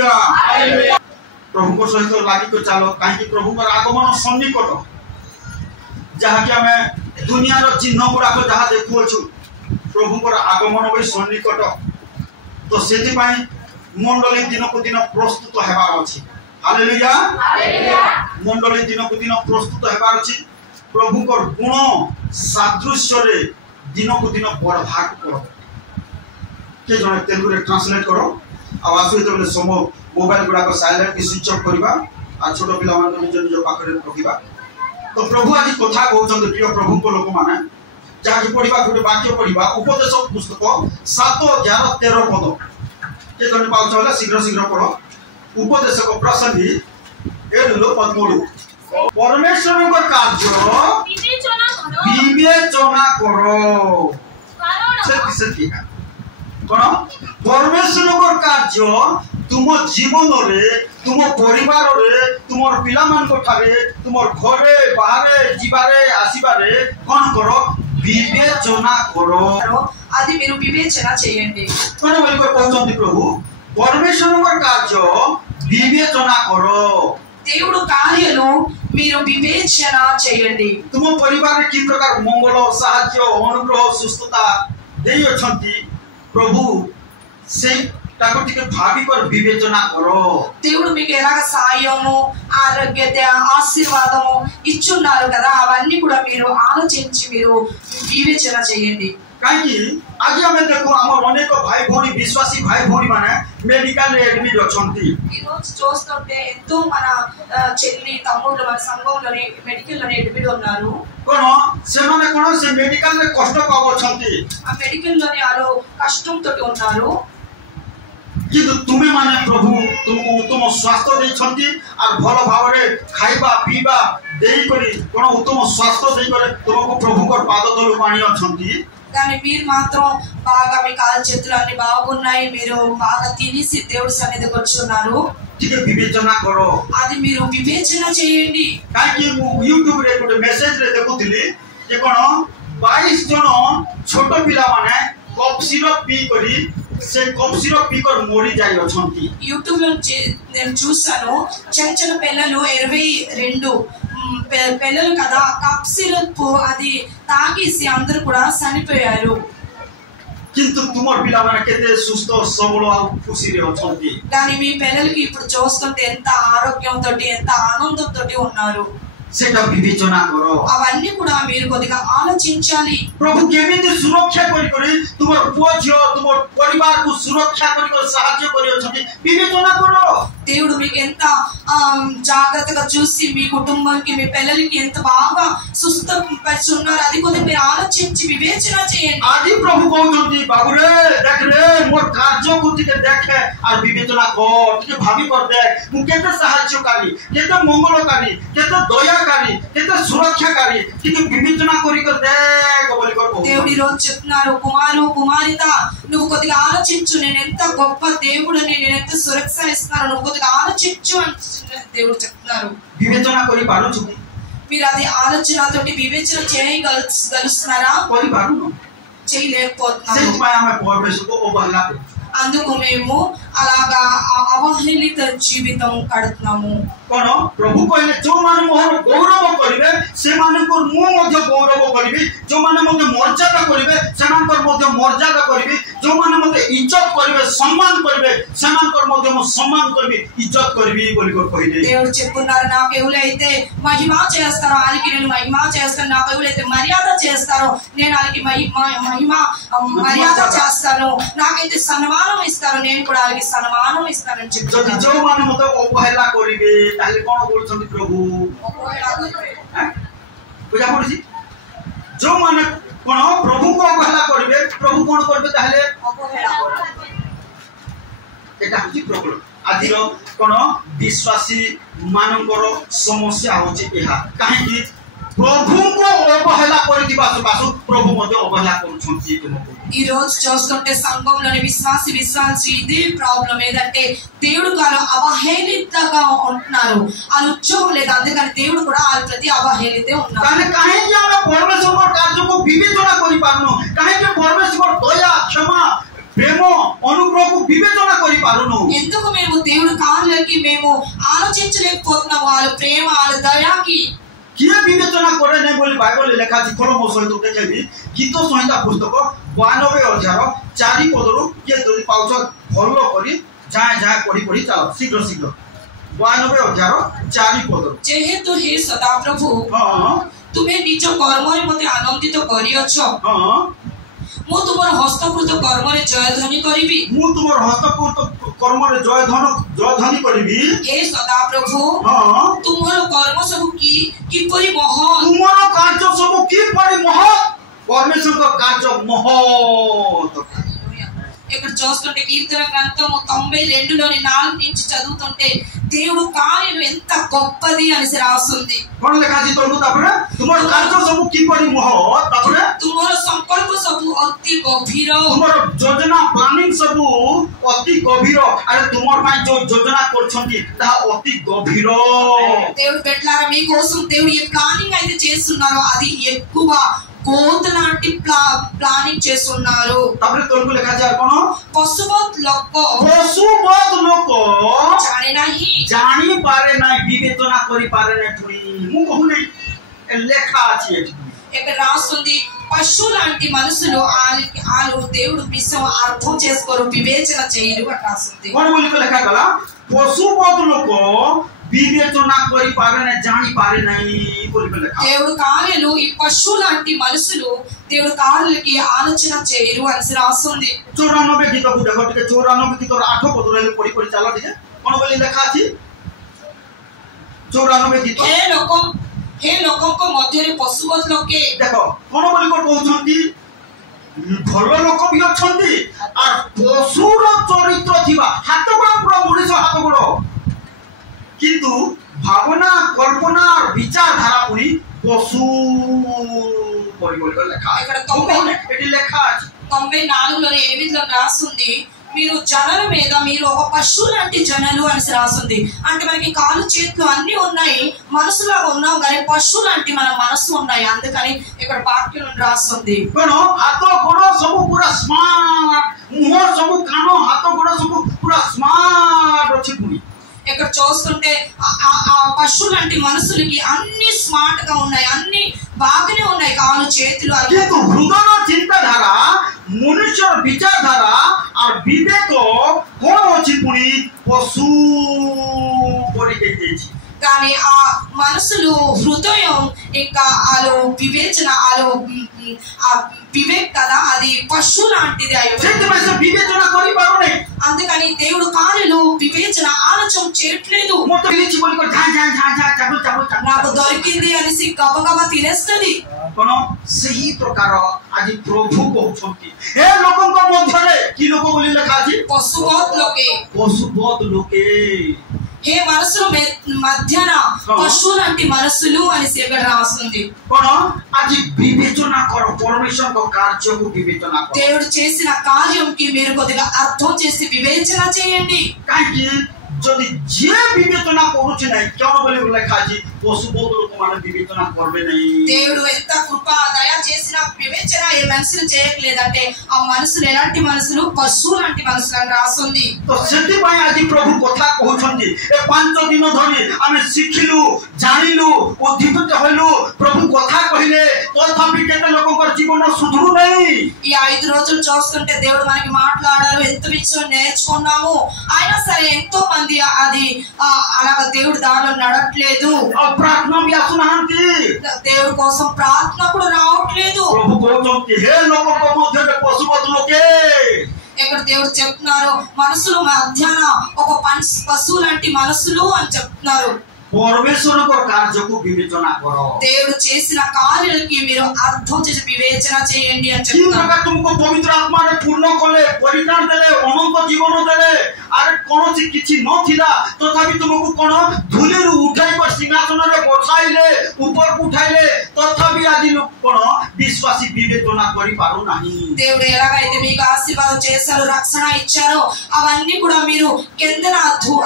Hallelujah प्रभु को सहित लागी को चलो कहीं प्रभु आगमन सन्निकट जहाँ कि आम दुनिया चिन्ह गुड़ाक जहाँ देखु प्रभु आगमन भी सन्निकट तो से मंडली दिन को दिन प्रस्तुत होबार अच्छी हालेलुया मंडली दिन को दिन प्रस्तुत होबार अच्छी प्रभु को गुण सादृश्य दिन को दिन बढ़ाक करो के जन तेलुगु ट्रांसलेट करो आसो जो सम मोबाइल गुड़ाक साइलेंट की स्विच ऑफ करवा आ छोट पिला निज निज पाखे रखा तो प्रभु आज कथा कहते प्रिय प्रभु को लोक मैंने जहाँ पढ़ा गोटे वाक्य पढ़ा उपदेश पुस्तक 7:11-13 पद ये जन पाँच शीघ्र शीघ्र पढ़ उपदेशक प्रसंगी 7:13 परमेश्वर कार्य विवेचना करो कौन परमेश्वर कार्य तुम जीवन रे तुम परिवार रे तुम पिला मान तुम घरे बाहर जीवारे आसीबारे कौन करो विवेचना करो आदि మీరు వివేచన చేయండి कोन बोली को कहते प्रभु परमेश्वर कार्य विवेचना करो దేవుడు కార్యాలు మీరు వివేచన చేయండి तुम परिवार की प्रकार मंगल साहाय्य अनुग्रह सुस्थता देई अछंती प्रभु से ताको टिके भाबी कर विवेचना करो దేవుడు మీకు ఎలాగ సాయము ఆరోగ్యత ఆశీర్వాదము ఇచ్చున్నారు కదా అవన్నీ కూడా మీరు ఆలోచించి మీరు వివేచన చేయండి काई आज आम देखो आम अनेक भाई भौणी विश्वासी भाई भौणी माने मेडिकल एडमिट अछंती ఈ రోజు చూస్తుంటే ఎంతో మన చెల్లి తమ్ముళ్ళు మన సంఘంలోని మెడికల్ లోని అడ్మిట్ ఉన్నారు कोन से माने कोन से मेडिकल रे कष्ट पाव अछंती ఆ మెడికల్ లోని ఆలో కష్టంతో ఉన్నారు किंतु तुम्हें माने प्रभु तुमको उत्तम स्वास्थ्य दे छंती और भल भाव रे खाइबा पीबा देई करी कोन उत्तम स्वास्थ्य देई करे तुमको प्रभु को पाद तलु पानी अछंती కానీ మీరు మాత్రం బాగా మీ కాళ్ళ చేతులు అన్ని బాగున్నాయి మీరు బాగా తినేసి దేవుడి సన్నిధికి వచ్చున్నారు ठीक विवेचना करो అది మీరు వివేచన చేయండి काई यूट्यूब रे गोटे मेसेज रे देखुथिली जे कोन 22 जन छोट पिला माने कप सिरप पी करी से कप सिरप पी कर मोरी जाई अछंती యూట్యూబ్ లో నేను చూసాను చిన్న చిన్న పిల్లలు 22 పిల్లలు కదా కప్ సిరప్ అది తాగేసి అందరూ కూడా చనిపోయారు किंतु तुमर पिला माने केते सुस्त सबल आ खुशी रे अछंती కానీ మీ పిల్లలకి ఇప్పుడు చూస్తుంటే ఎంత ఆరోగ్యంతో ఎంత ఆనందంతో ఉన్నారు सेटा विवेचना करो అవన్నీ కూడా మీరు కొద్దిగా ఆలోచించాలి प्रभु केमिति सुरक्षा करी तुमर पुओ झियो तुमर परिवार को सुरक्षा करी सहाय्य करी अछंती विवेचना करो దేవుడు మీకు ఎంత జాగ్రత్తగా చూసి మీ కుటుంబానికి మీ పిల్లలకి ఎంత బాగా సుస్థపరుచున్నారు అది కొద్దిగా మీరు ఆలోచించి వివేచన చేయండి आदि प्रभु कहउछंती बाबू रे देख रे मोर कार्य को तिके देखे और विवेचना कर तिके भाबी कर दे मु केते सहाय्यकारी केते मंगलकारी केते दयाकारी केते सुरक्षाकारी तिके विवेचना करी कर दे बोली कर దేవుడు ఈ రోజు చెప్తున్నారు కుమారు కుమారిత నువ్వు కొద్దిగా ఆలోచించు నేను ఎంత గొప్ప దేవుడిని నేను ఎంత సురక్ష ఇస్తాను నువ్వు కొద్దిగా ఆలోచించు అని దేవుడు చెప్తున్నారు विवेचना करी पारुछु మీరు అది ఆలోచనతోటి వివేచన చేయగలుగుతున్నారా करी पारु చేయలేకపోతున్నారు से पाए हमें परमेश्वर को अवहेला करू అందుకు మేము అలాగా అవహేళిత జీవితం కడుతున్నాము कोन प्रभु कहले जो माने मोहर गौरव करिवे से माने को मु मध्य गौरव करिवे जो माने मध्य मर्यादा करिवे से मान पर मध्य मर्यादा करिवे जो माने मध्य इज्जत करिवे सम्मान करिवे से मान पर मध्य म सम्मान करिवे इज्जत करिवे बोली को कहले దేవుడు చెప్పున్నారు నాకు ఎవరైతే మహిమ చేస్తారో వాళ్ళకి నేను మహిమ చేస్తాను నాకు ఎవరైతే మర్యాద చేస్తారో నేను వాళ్ళకి మహిమ మర్యాద చేస్తాను నాకైతే సన్మానం ఇస్తారో నేను కూడా వాళ్ళకి సన్మానం ఇస్తానని చెప్తున్నాను जो माने मते अवहेला करिवे ताले कोन बोलछंती प्रभु पूजा पड़सी जो माने कोन प्रभु को अवहेला करिवे प्रभु कोन करबे ताले एटा हची प्रॉब्लम आदिर कोन विश्वासी मानकर समस्या होची एहा काहे कि प्रभु को अवहेला करि दिबा सुबासु प्रभु मते अवहेला करूछंती तुमको ఈ రోజు చూస్తుంటే సంఘంలోని విశ్వాసి ఇదే ప్రాబ్లం ఏదంటే దేవుడు గారు అవహేళితగా ఉంటున్నారు వాళ్ళు ఉద్యోగం లేదు అందుకని దేవుడు కూడా వాళ్ళ ప్రతి అవహేళితే ఉన్నారు काहे काहे कि हम परमेश्वर कार्य को विवेचना करि पारनो काहे कि परमेश्वर दया क्षमा ప్రేమ అనుగ్రహకు వివేచన కరి పారును ఎందుకు మేము దేవుడి కార్యాలకి మేము ఆలోచించలేకపోతున్నాం వాళ్ళ ప్రేమ వాళ్ళ దయకి किए विवेचना करे नहीं बोली बाइबल लेखा अछि कलम सहित देखेबी गीत संहिता पुस्तक 92 अध्याय 4 पदरु किए जदि पाउछ भलो करी जाय जाय पढ़ी पढ़ी चलो शीघ्र शीघ्र 92 अध्याय 4 पदरु जेहेतु हे सदाप्रभु तुम्हें निज कर्म रे मते आनंदित करियछ मु तुमर हस्तकृत कर्म रे जयध्वनि करिबी मु तुमर हस्तकृत कर्म रे जयध्वनि करिबी हे सदाप्रभु तुमर कर्म सब किपरि महत् तुमर कार्य सब किपरि महत् परमेश्वर का कार्य महत् ఇక్కడ చూస్తుంటే కీర్తన గ్రంథము 92 లోని 4 నుంచి చదువుతుంటే దేవుడు కార్యం ఎంత గొప్పది అని రాస్తుంది कोन लेखा जी तोरु तापरे तुमर कार्य सब किपरि महत् तापरे तुमर संकल्प सब अति गभीर तुमर योजना प्लानिंग सब अति गभीर अरे तुमर माय जो योजना करछंती ता अति गभीर దేవుడు పెట్టారా మీ కోసం దేవుడు ఈ ప్లానింగ్ అయితే చేస్తున్నారు అది ఎక్కువ गोद लांटी प्लानिंग చేస్తున్నారు तापरे तोरु लेखा जा कोन पशुवत लोक जाने जानी पारे नाही विवेचना करी पारे नाही थोड़ी मु कहू नहीं लेखा अछि ఇక్కడ రాస్తుంది పశువు లాంటి మనుషులు ఆలు దేవుడు విషయం అర్థం చేసుకోరు వివేచన చేయరు అని రాస్తుంది कोन बोली को लेखा गला पशुवत लोक विवेचना करी पारे नाही जानी पारे नाही बोली को लेखा దేవుడు కార్యాలు ఈ పశువు లాంటి మనుషులు దేవుడు కార్యాలకి ఆలోచన చేయరు అని రాస్తుంది 94 गीत को देखो ठीक 94 गीत 8 पद रे पढ़ी पढ़ी चलो ठीक कोन बोली लेखा अछि 94 गीत हे लोकों को मध्य रे पशुवत लोके देखो कोन बोली को कहउछंती भलो लोक भी अछंती आ पशुर चरित्र थिबा हाथ गोड़ पूरा मनुष्य हाथ गोड़ किंतु भावना कल्पना विचारधारा पुनी पशु बोली बोली लेखा ఇక్కడ 90 एटी लेखा अछि 94 లోనే 8 లో రాస్తుంది మీరు జనల మీద మీరు ఒక పశువు లాంటి జనలు అని రాస్తుంది అంటే మనకి కాలు చేతులు అన్ని ఉన్నాయి మనసులాగా ఉన్నాం కానీ పశువు లాంటి మన మనసు ఉన్నాయి అందుకని ఇక్కడ వాక్యం రాస్తుంది कोन हाथ गोड़ सब पूरा स्मार्ट मुह सब कानो हाथ गोड़ सब पूरा स्मार्ट अछि पुनी ఇక్కడ చూస్తుంటే ఆ పశువు లాంటి మనుషులకి అన్ని స్మార్ట్ గా ఉన్నాయి అన్ని బాగానే ఉన్నాయి కాలు చేతులు किंतु हृदय चिंताधारा मनुष्य विचारधारा और विवेक कोन अछि पुनी पशु परि देछि కానీ ఆ మనసులు హృదయం ఇంకా ఆలో వివేచన ఆలో ఆ వివేక్ కదా అది పశువు లాంటిది सेतमेसे विवेचना करि पारो नै అందుకని దేవుడు కార్యాలు వివేచన ఆలోచన చేయట్లేదు मोट लिछि बोली को झा झा झा झा चाबु चाबु నాకు దొరికింది అనేసి గబగబా తినేస్తది कोन सही प्रकार आज प्रभु कहउछंती हे लोकन को मध्य रे की लोक बोली लेखा अछि पशुवत लोके हे మనసుల మధ్యన పశువు లాంటి మనసులు అని ఇక్కడ రాస్తుంది कोन आज विवेचना करो परमेश्वर को कार्य को विवेचना करो దేవుడు చేసిన కార్యంకి మీరు కొద్దిగా అర్థం చేసి వివేచన చేయండి काहे जदि जे विवेचना करूछि नै कोन बोली लेखा अछि पशु बहुत लोक माने विवेचना करबे नै దేవుడు ఎంత కృప దయ చేసిన వివేచన ఏ మనుషులు చేయట్లేదంటే ఆ మనసులు ఎలాంటి మనసులు పశువు లాంటి మనసులు అని రాస్తుంది तो सेति पय आज प्रभु कथा कहउछन्ती ए 5 दिन धरि आमे सिखिलु जानिलु उद्धित होइलु प्रभु कथा कहिले तथापि केते लोककर जीवन सुधरू नै ఈ 5 రోజులు చూస్తుంటే దేవుడు మనకి మాట్లాడారు ఎంత విషయం నేర్చుకున్నాము అయినా సరే ఎంతో మంది అది అలాగా దేవుడు దానిలో నడట్లేదు प्रार्थना भी आसुनांती దేవుడి కోసం ప్రార్థన కూడా రావట్లేదు प्रभु कहउछन्ती हे लोकक मध्य रे पशुवत लोके ఇక్కడ దేవుడు చెప్తున్నారు మనసులు మధ్యాన ఒక పశువు లాంటి మనసులు అని చెప్తున్నారు परमेश्वर को कार्य को विवेचना करो దేవుడు చేసిన కార్యాలకి మీరు అర్థం చేసి వివేచన చేయండి అని की చెప్తున్నారు प्रकार तुमको पवित्र आत्मा रे पूर्ण कले परित्राण देले अनंत जीवन देले अरे कोनोसी किछि नथिला तथापि तुमको कोन धूली रु उठाई पर सिंहासन रे बसाइले ऊपर उठाइले तथापि आदि लोक कोन विश्वासी विवेचना करि पारु नाही దేవుడు ఎలాగైతే మీకు ఆశీర్వాదం చేశారో రక్షణ ఇచ్చారో అవన్నీ కూడా మీరు కిందన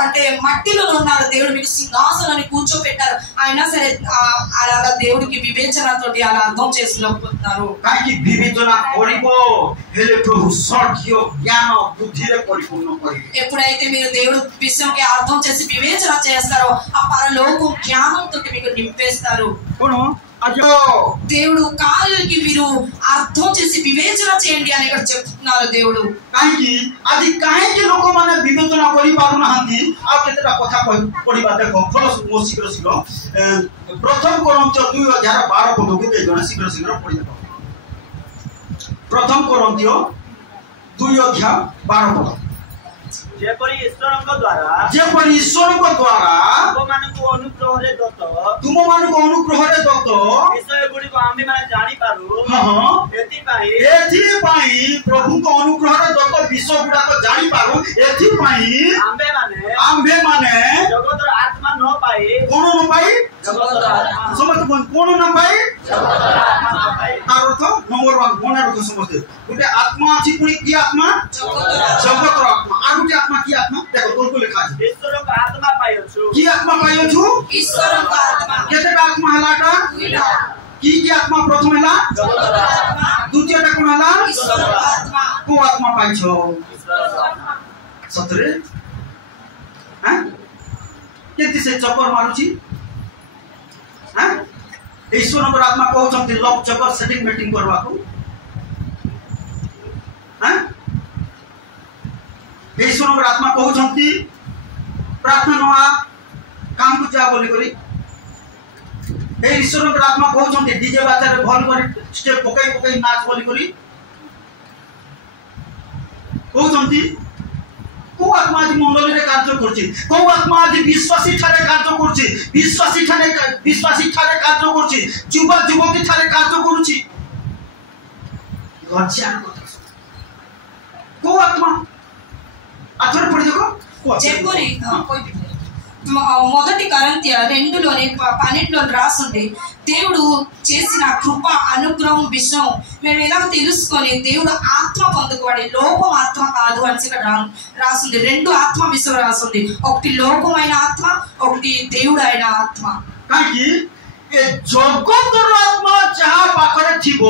అంటే మట్టిలో ఉన్నారు దేవుడు మీకు సింహాసనాన్ని కూర్చోబెట్టారు అయినా సరే అలాగా దేవుడికి వివేచనతోటి అలా అర్థం చేసుకోలేకపోతున్నారు కాకి వివేచన కొరిబో హెలే ప్రభు స్వర్గీయ జ్ఞాన బుద్ధిరే పరిపూర్ణ కరి ఎప్పుడైతే మీరు దేవుడు విషయంకి అర్థం చేసి వివేచన చేస్తారో ఆ పరలోకం జ్ఞానంతో మీకు నింపేస్తారు కొను అజో దేవుడు కార్యాలకి మీరు అర్థం చేసి వివేచన చేయండి అని ఇక్కడ చెప్తున్నారు దేవుడు కాకి అది కాకి లోక মানে వివేచన করি পারু নাহাନ୍ତି আর কেতেটা কথা পড়িবা দেখো ফলো শীঘ্র শীঘ্র প্রথম করন্থীয় 2012 পদকে কেজনা শীঘ্র শীঘ্র পড়ি দেখো প্রথম করন্থীয় 2012 পদ जेपरि ईश्वरଙ୍କ द्वारा तुमମାନଙ୍କୁ ଅନୁଗ୍ରହରେ ଦତ୍ତ ବିଷୟ ଗୁଡ଼ିକ ଆମେ ମାନେ ଜାଣି ପାରୁ ଏଥିପାଇଁ ପ୍ରଭୁଙ୍କ ଅନୁଗ୍ରହରେ ଦତ୍ତ ବିଷୟ ଗୁଡାକ ଜାଣି ପାରୁ ଏଥିପାଇଁ ଆମ୍ଭେମାନେ ଜଗତର ଆତ୍ମା ନ ପାଇ କଣ ନ ପାଇ ଜଗତର ଆତ୍ମା ସମସ୍ତେ କଣ ନ ପାଇ ଜଗତର ଆତ୍ମା ନ ପାଇ ତାର ଅର୍ଥ ନମ୍ବର 1 ମନେ ରଖ ସମସ୍ତେ ଗୋଟେ ଆତ୍ମା ଅଛି ପୁଣି କି ଆତ୍ମା ଜଗତର ଆତ୍ମା ଆଉ ଗୋଟେ ଆତ୍ମା की आत्मा देखो कोन को लिखा है ईश्वर का आत्मा पायो छु की आत्मा पायो छु ईश्वर का आत्मा केते आत्मा हलाटा की आत्मा प्रथम हला जगत आत्मा द्वितीय टा कोन हला ईश्वर का आत्मा को आत्मा पाइ छो ईश्वर का आत्मा सतरे हैं केति से चक्कर मारुची हैं ईश्वर का आत्मा कहउछंती लव चक्कर सेटिंग मीटिंग करबा को हैं ईश्वर आत्मा कहउछंती प्रार्थना नवा काम को जा बोली करी ए ईश्वर आत्मा कहउछंती डीजे बाजा रे भल करी स्टेप पकाई पकाई नाच बोली करी कहउछंती को आत्मा आज मंडली रे कार्य करछि को आत्मा आज विश्वासी ठारे कार्य करछि विश्वासी ठारे कार्य करछि युवा युवती ठारे कार्य करछि लज्जा को आत्मा అతను పడిదకో చెప్పుని మొదటి కొరింథీ 2లోని 12లో రాసుంది దేవుడు చేసిన కృప అనుగ్రహం విషయం మేము ఎలా తెలుసుకొని దేవుడు ఆత్మ పొందుకోవాలి లోకం ఆత్మ కాదు అని ఇక్కడ రాసుంది రెండు ఆత్మ విషయం రాసుంది ఒకటి లోకమైన ఆత్మ ఒకటి దేవుడు అయిన ఆత్మ కాకి ఏ జగతର ఆత్మ ଯାହା ପାଖରେ ଥିବ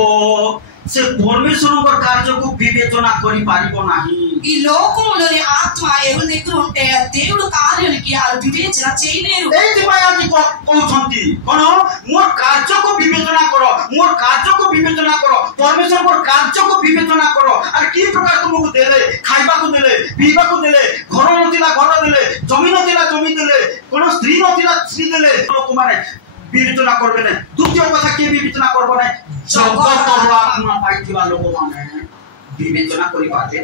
से परमेश्वर कार्य को विवेचना करि पारिबो नाही ఈ లోకములోని ఆత్మ ఎవరి దగ్గర ఉంటే దేవుడు కార్యాలకి ఆ వివేచన చేయలేరు एथिपाई आज कहउछंती कोन मोर कार्य को विवेचना करो मोर कार्य को विवेचना करो परमेश्वर को कार्य को विवेचना करो और की प्रकार तुमको देले खाइबा को देले पीबा को देले घर नथिला घर देले जमीन नथिला जमीन देले कोन स्त्री नथिला स्त्री देले लोक माने विवेचना करबे नै द्वितीय कथा के विवेचना करबो नै जगतर आत्मा पाइथिबा लोक माने विवेचना करि पाते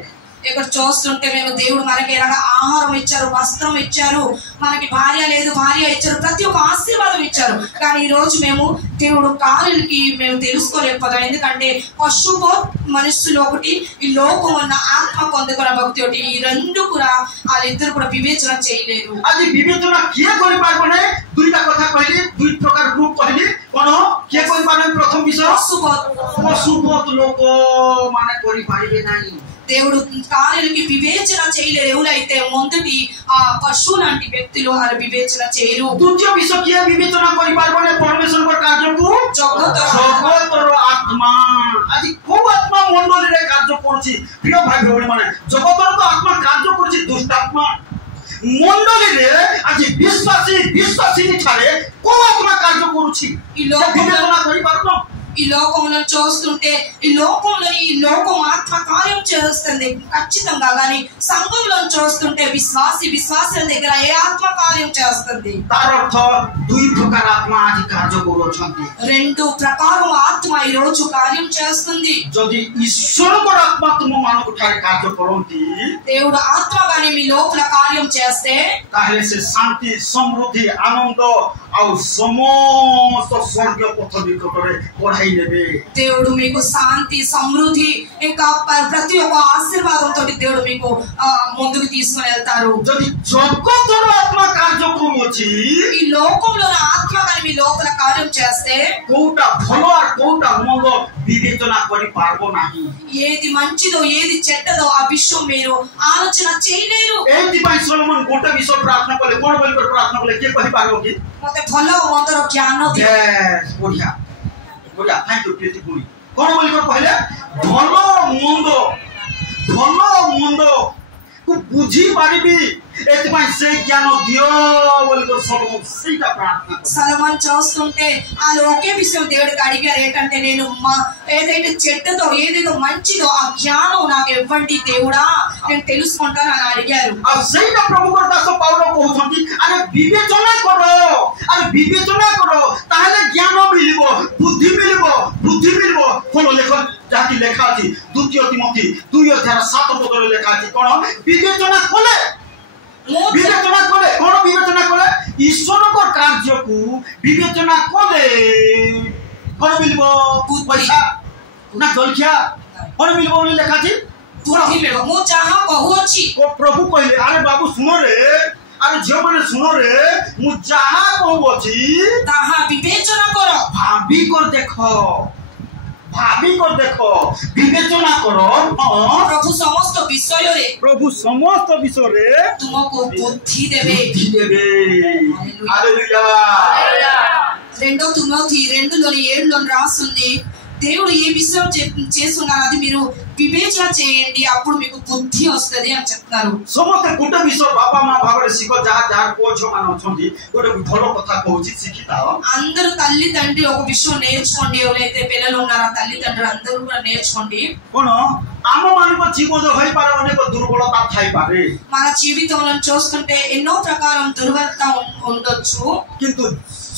ఇక్కడ చూస్తుంటే మేము దేవుడు మనకి ఎలాగా ఆహారం ఇచ్చారు వస్త్రం ఇచ్చారు మనకి భార్య లేదు భార్య ఇచ్చారు ప్రతి ఒక్క ఆశీర్వాదం ఇచ్చారు కానీ ఈ రోజు మేము దేవుడు కార్యాలకి మేము తెలుసుకోలేకపోతాం ఎందుకంటే పశువు మనుషులు ఒకటి ఈ లోకం ఉన్న ఆత్మ పొందుకున్న భక్తి ఒకటి ఈ రెండు కూడా వాళ్ళిద్దరు కూడా వివేచన చేయలేరు আজি వివేచన కే করি পারবো না দুইটা কথা কইলি দুই প্রকার গ্রুপ কইলি কোন কে কই পারবে প্রথম বিষয় পশুবত লোক মানে করি পারিবে নাই దేవుడు కార్యాలకి వివేచన చేయలేరు ఎవరైతే మొదటి ఆ పశువు లాంటి వ్యక్తులు ఆ వివేచన చేయరు দ্বিতীয় বিষয় কি বিবেচনা করি পারবো না পরমেশ্বর কার্যকু জগতর আত্মা আজি কো আত্মা মণ্ডলীরে কার্য করছি প্রিয় ভাই ভৌণী মানে জগতর তো আত্মা কার্য করছি দুষ্ট আত্মা মণ্ডলীরে আজি বিশ্বাসী ছাড়ে কো আত্মা কার্য করছি ఈ లోకం বিবেচনা করি পারবো ఈ లోకంలో చూస్తుంటే ఈ లోకం ఆత్మ కార్యం చేస్తుంది ఖచ్చితంగా కానీ సంఘంలో చూస్తుంటే విశ్వాసుల దగ్గర ఏ ఆత్మ కార్యం చేస్తుంది তার অর্থ দুই প্রকার আত্মা আজ কার্য করছেন రెండు ప్రకారం ఆత్మ ఈ రోజు కార్యం చేస్తుంది যদি ঈশ্বরর আত্মা তুম মানব ঠারে কার্য করন্তি దేవుడు ఆత్మ గాని మీ లోపల కార్యం చేస్తే তাহলে সে শান্তি সমৃদ্ধি আনন্দ আর সমস্ত স্বর্গীয় পথ নিকটরে পড়াই बढ़ाई नेबे దేవుడు మీకు శాంతి సమృద్ధి ఇంకా ప్రతి ఒక్క ఆశీర్వాదంతో దేవుడు మీకు ముందుకు తీసుకొని వెళ్తారు. जदि जगतर आत्मा कार्य करूची ఈ లోకంలో ఆత్మ కానీ మీ లోపల కార్యం చేస్తే कोटा भलो और कोटा मंद विवेचना करि पारबो नाही. ఏది మంచిదో ఏది చెడ్డదో ఆ విషయం మీరు ఆలోచన చేయలేరు. एति पई सोलोमन गोटे विषय प्रार्थना कले कोन बोली कर प्रार्थना कले के कहि पारो कि मते भलो मंदर ज्ञान दियो. यस बढ़िया बढ़िया थैंक यू प्रीति पुरी कोन बोली कर पहले भलो मंद को बुझी पारिबी एति पई से ज्ञान दियो बोली कर सोलोमन सीता प्रार्थना సొలొమోన్ చూస్తుంటే వాళ్ళు ఒకే విషయం దేవుడికి అడిగారు ఏంటంటే నేను ఏదైతే చెడ్డదో ఏదైతే మంచిదో ఆ జ్ఞానం నాకు ఇవ్వండి దేవుడా నేను తెలుసుకుంటాను అని అడిగారు. आ सेटा प्रभु को दास पाउलो कहउछंती अरे विवेचना करो ताले ज्ञान मिलिबो बुद्धि मिलिबो कोन लेखन जाति लेखा अछि द्वितीय तिमोथी 2:7 पदर लेखा अछि कोन विवेचना कले कोन विवेचना कले ईश्वर को कार्य को विवेचना कले कोन मिलिबो पैसा ना जलखिया कोन मिलिबो लेखा अछि बुद्धि मिलिबो मु चाहा कहूची को प्रभु कहले अरे बाबू सुनो रे अरे झियो माने सुनो रे मु जहा कहूची ताहा विवेचना करो भाभी कर देखो विवेचना करो प्रभु समस्त विषय रे तुमको बुद्धि देबे हालेलुया. రెండో తిమోతి 2:7 రాస్తుంది దేవుడు ఏ విషయం చేస్తున్నారు అది మీరు వివేచన చేయండి అప్పుడు మీకు బుద్ధి వస్తది అని చెప్తారు. समस्त गुटे विषय बापा मां भागरे सिको जहा कोछो मान अछंती गोटे भलो कथा कहूची सिखिताओ అందరూ తల్లి తండ్రి ఒక విషయం నేర్చుకోండి. ఎవరైతే పిల్లలు ఉన్నారో తల్లి తండ్రి అందరూ కూడా నేర్చుకోండి. कोन आम मानक जीवन होई पारे अनेक दुर्बलता थाई पारे మన జీవితంలో చూస్తుంటే ఎన్నో ప్రకారం దుర్బలత ఉండొచ్చు. किंतु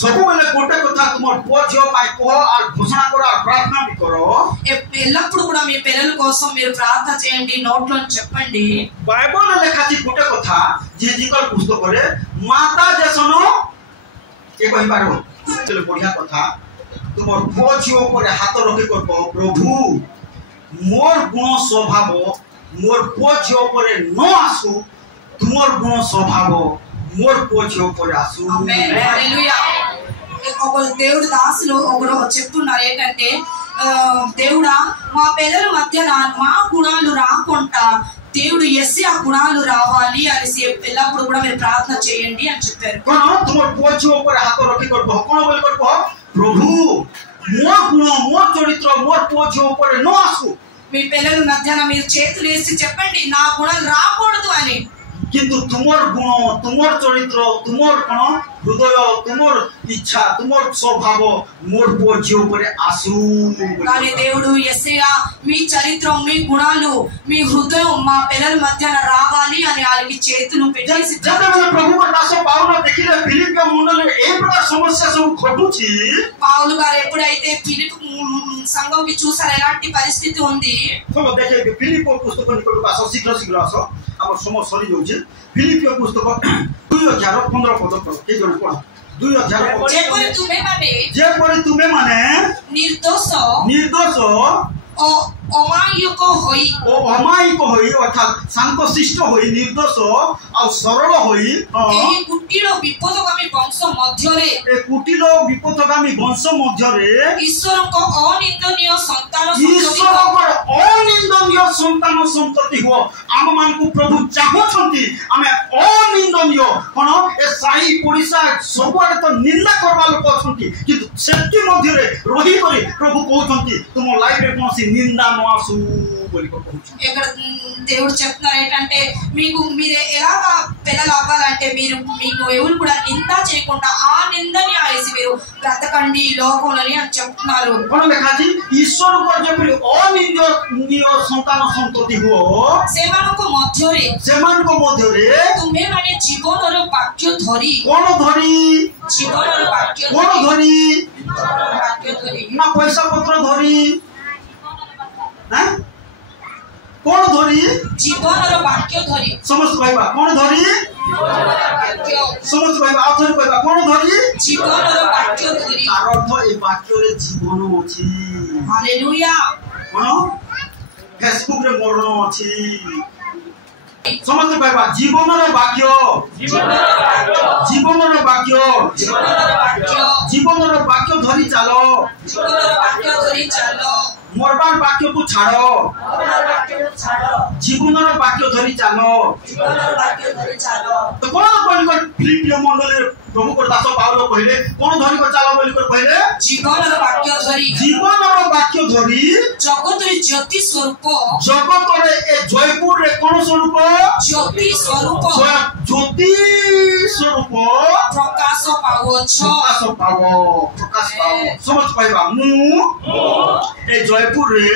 सब बेले गोटे कथा तुमर पुओ झियो पाई कह और घोषणा करो और प्रार्थना भी करो. ఎల్లప్పుడు కూడా మీ పిల్లల కోసం మీరు ప్రార్థన చేయండి నోట్లో చెప్పండి. बाइबल लेखाची गोटे कथा जे जिकर पुस्तक रे माता जेसनो के कहि पारो चलो बढ़िया कथा तुमर पुओ झियो पर हाथ रखि कर प्रभु मोर गुण स्वभाव मोर पुओ झियो पर न आसु तुमर गुण स्वभाव मोर पुओ झियो पर आसु. ఆమేన్ హల్లెలూయా. ఒక దేవుడు దాసులు ఒకరు చెప్తున్నారు ఏంటంటే దేవుడా మా పిల్లల మధ్య మా గుణాలు రాకుండా దేవుడు యెస్సా గుణాలు రావాలి అని ఎల్లప్పుడు కూడా మీరు ప్రార్థన చేయండి అని చెప్పారు. कोन तुमर पुओ झियो पर हाथ रखि कर कोन बोल कर प्रभु मोर गुण मोर चरित्र मोर पुओ झियो पर न आसु. మీ పిల్లల మధ్యన మీరు చేతులు వేసి చెప్పండి నా గుణాలు రాకూడదు అని. किंतु तुमर गुण तुमर चरित्र तुमर कोन हृदय तुमर इच्छा तुमर स्वभाव मोर पुओ झियो पर आसु. కానీ దేవుడు యెస్సా మీ చరిత్ర మీ గుణాలు మీ హృదయం మా పిల్లల మధ్యన రావాలి అని వాళ్ళకి చేతులు పెట్టేసి जब प्रभु को दास पाउल देखिले फिलिप के मुंडले ए प्रकार समस्या सब घटुची పౌలు గారు ఎప్పుడైతే ఫిలిప్ సంఘంకి చూసారు ఎలాంటి పరిస్థితి ఉంది. चलो देखे फिलिप पुस्तक निकट आस शीघ्र आस अब समय सरी जाउछे. फिलिप पुस्तक 2:15 पद पढ़ो के जण पढ़ो 2:15 जेपरि तुमे माने निर्दोष अमायिक होई अर्थात शांत शिष्ट होई निर्दोष आ सरल होई एही कुटिल विपदगामी वंश मध्यरे ईश्वर को अनिंदनीय संतान संतति हो आम मान को प्रभु चाहछंती आमे अनिंदनीय कोन ए साई पुलिसा सबुआरे तो निंदा करबा लोक अछंती किंतु सेति मध्यरे रही करी प्रभु कहउछंती तुम लाइफ रे कोनसी निंदा न आसु बोली को कहउछ. ఇక్కడ దేవుడు చెప్తున్నారు ఏంటంటే మీకు మీరే ఎలాగా పిల్లలు అవ్వాలంటే మీరు మీకు ఎవరు కూడా నింద చేయకుండా ఆ నిందని ఆసి మీరు బ్రతకండి లోకంలోని అని చెప్తున్నారు. कोन लेखाजी ईश्वर को जेपरि अनिंदनीय संतान संतति हो ସେମାନଙ୍କ ମଧ୍ୟରେ ତୁମେ ମାନେ ଜୀବନର ବାକ୍ୟ ଧରି कोन धरी ଜୀବନର ବାକ୍ୟ ଧରି ना पैसा पत्र धरी ना कोन धरी ଜୀବନର ବାକ୍ୟ ଧରି समस्त कहबा कोन धरी समस्त कहबा आउथरे कहबा कोन धरी जीवनर वाक्य धरी तार अर्थ ए वाक्य रे जीवन अछि हालेलुया कोन फेसबुक रे मरण अछि समस्त कहबा जीवनर वाक्य जीवनर वाक्य जीवनर वाक्य धरी चालो मरबार वाक्य को छाड़ो जीवनर वाक्य धरी चालो तो कोन कोन फिलिपियो मंडल प्रभु को दास पावलो कहले कोन धरी को चालो बोली को कहले जीवनर वाक्य धरी जगत रे ज्योति स्वरूप जगत रे ए जयपुर रे कोन स्वरूप ज्योति स्वरूप प्रकाश पावो समझ पाइबा मु ए जयपुर रे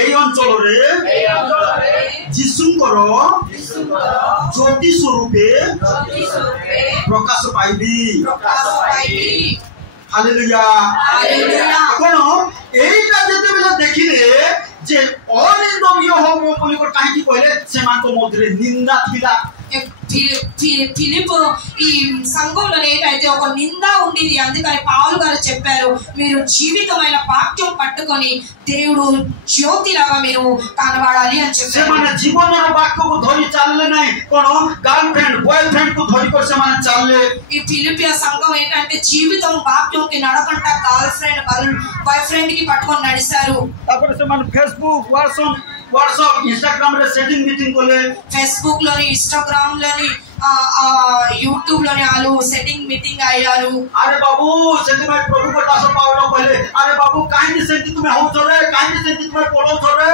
ए अंचल रे जीसुंकर ज्योति स्वरूपे प्रकाश पाइबी हालेलुया कोन एइटा जते बेला देखिले जे अनिंदनीय होबो बोली को काहे की कहले सेमान को मध्य निंदा थिला ఫిలిప్ ఈ సంఘంలో ఏంటైతే ఒక నింద ఉండేది అందుకని పౌలు గారు చెప్పారు మీరు జీవితమైన వాక్యం పట్టుకొని దేవుడు జ్యోతిలాగా మీరు కనబడాలి అని చెప్పారు ସେମାନେ ଜୀବନର ବାକ୍ୟକୁ ଧରି ଚାଲିଲେ ନାହିଁ କଣ ଗାର୍ଲଫ୍ରେଣ୍ଡ ବୟଫ୍ରେଣ୍ଡକୁ ଧରିକରି ସେମାନେ ଚାଲିଲେ ఈ ఫిలిపియా సంఘం ఏంటంటే జీవితం వాక్యంకి నడకంట గర్ల్ ఫ్రెండ్ బాయ్ ఫ్రెండ్ కి పట్టుకొని నడిచారు ତାପରେ ସେମାନେ ଫେସବୁକ୍ WhatsApp Instagram ରେ ସେଟିଂ ମିଟିଂ କଲେ ఫేస్బుక్ లోని ఇన్‌స్టాగ్రామ్ లోని यूट्यूब लोने आलू सेटिंग मीटिंग आयालू अरे बाबू सेति में प्रभु को दास पावलो कहले अरे बाबू काहे कि सेति तुम्हें हो छरे काहे कि सेति तुम्हें पड़ो छरे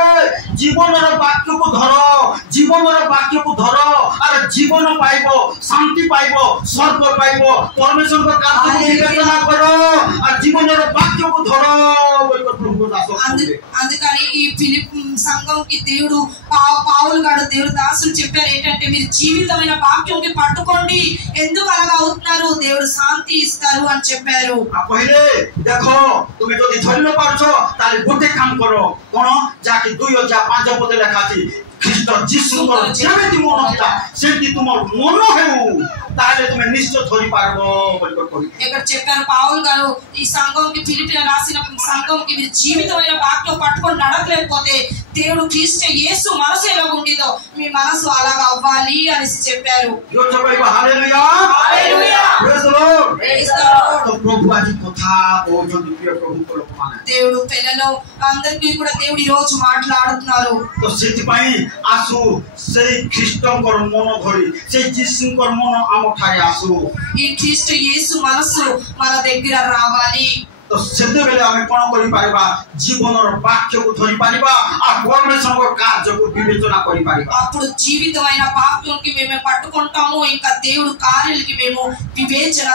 जीवनर वाक्य को धरो जीवनर वाक्य को धरो अरे जीवन पाइबो शांति पाइबो स्वर्ग पाइबो परमेश्वर को कार्य को विवेचना करो और जीवनर वाक्य को धरो बोल प्रभु को दास అందుకని ఈ ఫిలిప్ సంఘంకి దేవుడు పౌలు గారు దేవుడు దాసులు చెప్పారు ఏంటంటే మీరు జీవితమైన వాక్యం పట్టుకోండి ఎందుకు అలాగా అవుతున్నారు దేవుడు శాంతి ఇస్తారు అని చెప్పారు पहिले देखो तुम जदि धरि न पारछो ताले गोटे काम करो कोन जाके 2005 पते लेखाची ख्रीष्ट जीसुଙ୍କର ଯେମିତି ମନ ଥିଲା ସେମିତି ତୁମର ମନ ହେଉ ତାହେଲେ ତୁମେ ନିଶ୍ଚୟ ଧରି ପାରବ ବୋଲି କହି ఇక్కడ చెప్పారు పౌలు గారు ఈ సంఘంకి ఫిలిపిల రాసిన సంఘంకి మీరు జీవితమైన వాక్యం పట్టుకొని నడకలేకపోతే దేవుడు క్రీస్తు యేసు మనసు ఎలా ఉండిదో మీ మనసు అలాగా అవ్వాలి అని చెప్పారు hallelujah hallelujah praise the Lord praise the Lord तो प्रभु आज कथा बोलुଛନ୍ତି प्रिय प्रभु को लोकମାନେ దేవుడు పిల్లలు అందరికీ కూడా దేవుడు ఈ రోజు మాట్లాడుతున్నారు तो सेति पई आसु से ख्रीष्टଙ୍କର मन धरि से जीसुଙ୍କର मन आम ठारे आसु ఈ క్రీస్తు యేసు మనసు మన దగ్గర రావాలి तो सेते बेले हमें कोन करि पारिबा जीवनर वाक्य को धरि पारिबा आ परमेश्वरको कार्य को विवेचना करि पारिबा అప్పుడు జీవితమైన వాక్యంకి మేము పట్టుకుంటాము ఇంకా దేవుడు కార్యాలకి మేము వివేచన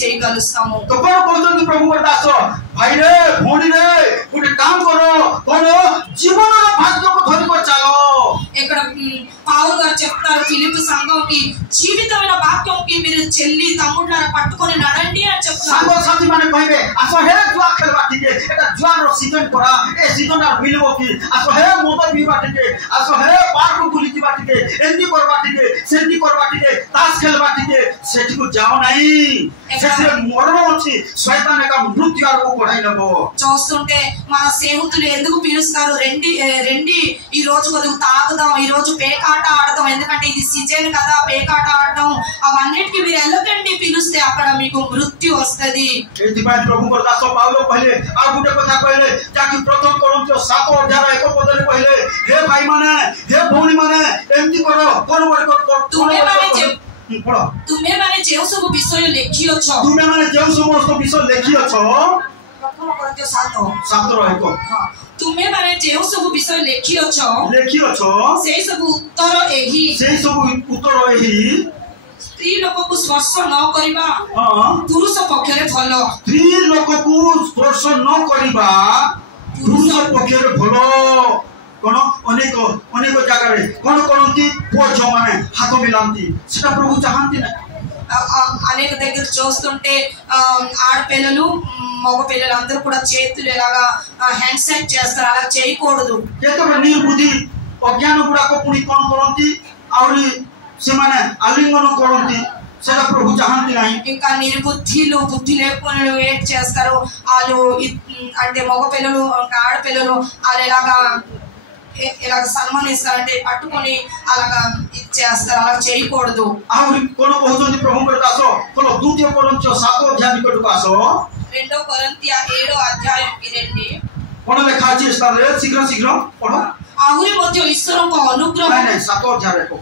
చేయగలుస్తాము तो कोन कहते प्रभु को दास भाई रे भोणी रे गोटे काम करो कोन जीवनर वाक्य को धरि को चलो ఇక్కడ పౌలు గారు చెప్తారు ఫిలిప్పీ సంఘంకి జీవితమైన వాక్యంకి మీరు చెల్లి తమ్ముళ్ళని పట్టుకొని నడండి అని చెప్తారు సంఘ సాథీ माने कहबे आसो हे जुआ खेलबा टिके एटा जुआर सीजन परा ए सीजन आ मिलबो की आसो हे मोद पीबा टिके आसो हे पार्क बुली जीबा टिके एंदी करबा टिके सेंदी करबा टिके ताश खेलबा टिके सेठी को जाओ नाही सेठी मरण अछि शैतान का मृत्यु को बढ़ाई लेबो చూస్తుంటే మన స్నేహితులు ఎందుకు పిలుస్తారు రెండి ఈ రోజు కొద్దిగా తాగుదాం ఈ రోజు పేకాట ఆడదాం ఎందుకంటే ఇది సీజన్ కదా పేకాట ఆడడం అవన్నిటికి మీరు వెళ్ళకండి పిలుస్తే అక్కడ మీకు మృత్యు వస్తది एतिबाय प्रभु को दास पावलो पहिले आ गुटे कथा कहले जाकी प्रथम कोरिन्थियो 7 अध्याय 1 पदले पहिले हे भाई माने हे भौणी माने एंती करो कोन बड़ तुमे माने जेउ सब विषय लेखियो छ तुमे माने जेउ समस्त विषय लेखियो छ प्रथम कोरिन्थियो 7 1 तुमे माने जेउ सब विषय लेखियो छ सेई सब उत्तर एही स्त्री लोक को स्पर्श न करिबा पुरुष पक्षरे भलो स्त्री लोक को स्पर्श न करिबा पुरुष पक्षरे भलो कोन अनेक जगह रे कोन करंती पोछ माने हाथ मिलांती सेटा प्रभु चाहंती ना అనేక దగ్గర చూస్తుంటే ఆడపిల్లలు మగ పిల్లలు అందరూ కూడా చేతులు ఎలాగా హ్యాండ్ సెట్ చేస్తారు అలా చేయకూడదు केतबे निर्बुद्धि अज्ञान गुडा को पुनी कोन करंती आउरी से माने आलिंगन करंती सेटा प्रभु चाहती नहीं ఇంకా నిర్బుద్ధిలు బుద్ధి లేకపోయిన ఏం చేస్తారు వాళ్ళు అంటే మగ పిల్లలు ఇంకా ఆడపిల్లలు వాళ్ళు ఇలాగ సన్మానిస్తారంటే పట్టుకొని అలాగా ఇది చేస్తారు అలా చేయకూడదు आहुरी कोन कहउछन्ति प्रभु को दास कोन द्वितीय कोरिन्थियो 7 अध्याय को दास 2 కొరింథీ 7 అధ్యాయంకి రండి कोन लेखा अछि स्थान शीघ्र शीघ्र पढो ଆହୁରି ମଧ୍ୟ ଈଶ୍ୱରଙ୍କ ଅନୁଗ୍ରହ नहीं 7 अध्याय को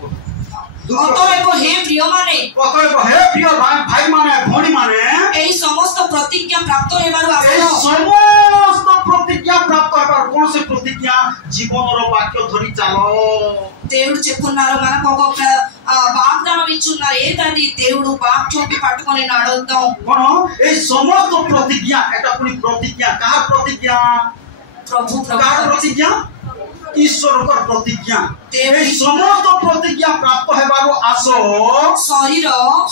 ଅତଏବ ହେ ପ୍ରିୟମାନେ ଅତଏବ ହେ ପ୍ରିୟ ଭାଇ ମାନେ ଭଉଣୀ ମାନେ ଏହି ସମସ୍ତ ପ୍ରତିଜ୍ଞା ପ୍ରାପ୍ତ ହେବାରୁ এই ଆସ সমস্ত প্রতিজ্ঞা প্রাপ্ত হবার কোন সে প্রতিজ্ঞা জীবনর বাক্য ধরি চালো దేవుడు చెప్పున్నారు మనకు ఒక వాగ్దానం ఇచ్చున్నారు ఏదది దేవుడు వాక్యంకి పట్టుకొని నడుద్దాం কোন এই সমস্ত প্রতিজ্ঞা এটা পুনি প্রতিজ্ঞা কার প্রতিজ্ঞা ప్రభు কার প্রতিজ্ঞা ईश्वरकर प्रतिज्ञा এই সমস্ত প্রতিজ্ঞা প্রাপ্ত হেবারু আস শরীর